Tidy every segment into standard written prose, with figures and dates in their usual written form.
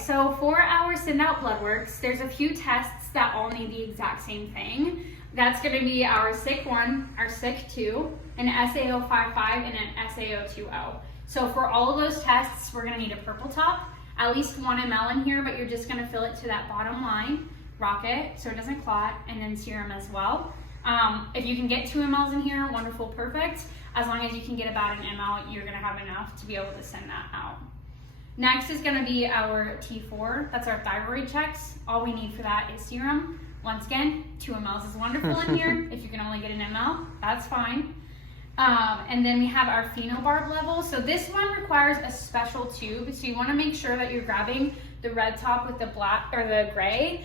so for our send out blood works, there's a few tests that all need the exact same thing. That's going to be our SIC1, our SIC2, an SAO55, and an SAO20. So for all of those tests, we're going to need a purple top, at least 1 ml in here, but you're just going to fill it to that bottom line, rock it so it doesn't clot, and then serum as well. If you can get 2 mLs in here, wonderful, perfect. As long as you can get about an ml, you're going to have enough to be able to send that out. Next is going to be our T4. That's our thyroid checks. All we need for that is serum. Once again, 2 mLs is wonderful in here. If you can only get an ml, that's fine. And then we have our phenobarb level. So this one requires a special tube. So you want to make sure that you're grabbing the red top with the black or the gray.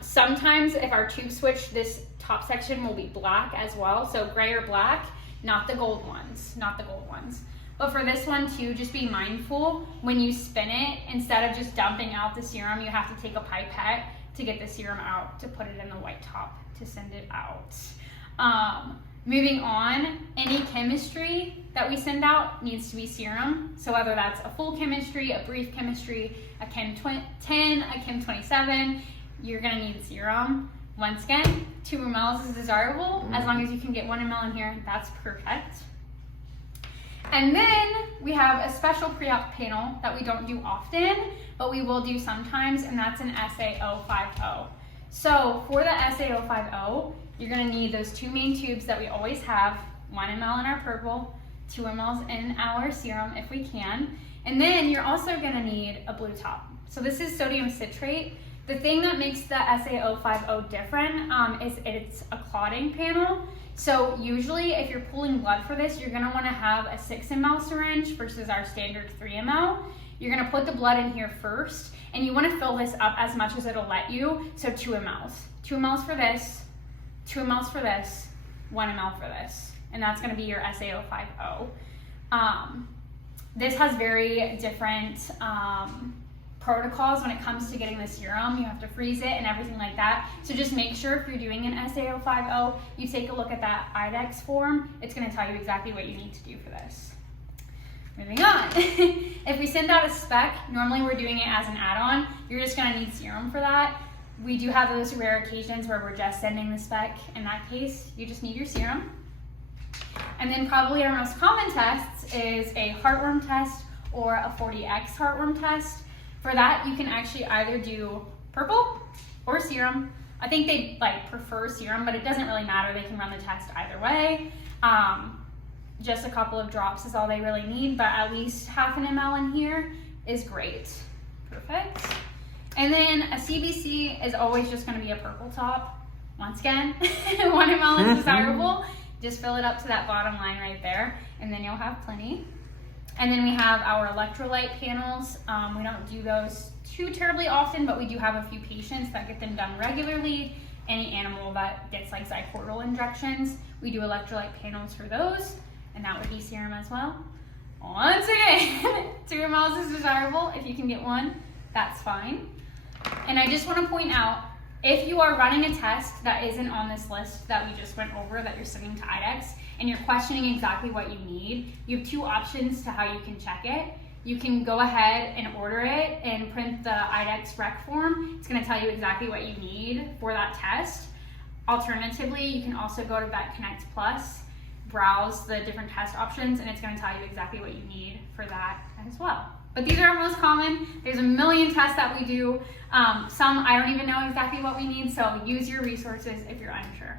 Sometimes if our tube switch, this top section will be black as well. So gray or black, not the gold ones, not the gold ones. But for this one too, just be mindful when you spin it, instead of just dumping out the serum, you have to take a pipette to get the serum out, to put it in the white top to send it out. Moving on, any chemistry that we send out needs to be serum. So whether that's a full chemistry, a brief chemistry, a Chem 10, a Chem 27, you're gonna need serum. Once again, 2 mLs is desirable. As long as you can get 1 ml in here, that's perfect. And then we have a special pre-op panel that we don't do often, but we will do sometimes, and that's an SAO50. So for the SAO50, you're gonna need those 2 main tubes that we always have, 1 ml in our purple, 2 mLs in our serum if we can. And then you're also gonna need a blue top. So this is sodium citrate. The thing that makes the SAO50 different is it's a clotting panel. So usually if you're pulling blood for this, you're gonna wanna have a 6 ml syringe versus our standard 3 ml. You're gonna put the blood in here first, and you wanna fill this up as much as it'll let you, so 2 mLs. 2 mLs for this, 2 mLs for this, 1 ml for this, and that's gonna be your SAO50. This has very different protocols when it comes to getting the serum. You have to freeze it and everything like that. So just make sure if you're doing an SAO50, you take a look at that IDEX form. It's gonna tell you exactly what you need to do for this. Moving on. If we send out a spec, normally we're doing it as an add-on. You're just gonna need serum for that. We do have those rare occasions where we're just sending the spec. In that case, you just need your serum. And then probably our most common tests is a heartworm test or a 40X heartworm test. For that, you can actually either do purple or serum. I think they prefer serum, but it doesn't really matter. They can run the test either way. Just a couple of drops is all they really need, but at least half an ml in here is great. Perfect. And then a CBC is always just gonna be a purple top. Once again, 1 ml is desirable. Just fill it up to that bottom line right there, and then you'll have plenty. And then we have our electrolyte panels. We don't do those too terribly often, but we do have a few patients that get them done regularly. Any animal that gets like Zycortal injections, we do electrolyte panels for those, and that would be serum as well. Once again, 2 mLs is desirable. If you can get 1, that's fine. And I just want to point out, if you are running a test that isn't on this list that we just went over that you're sending to IDEX, and you're questioning exactly what you need, you have 2 options to how you can check it. You can go ahead and order it and print the IDEX rec form. It's gonna tell you exactly what you need for that test. Alternatively, you can also go to VetConnect Plus, browse the different test options, and it's gonna tell you exactly what you need for that as well. But these are our most common. There's a million tests that we do. Some I don't even know exactly what we need, so use your resources if you're unsure.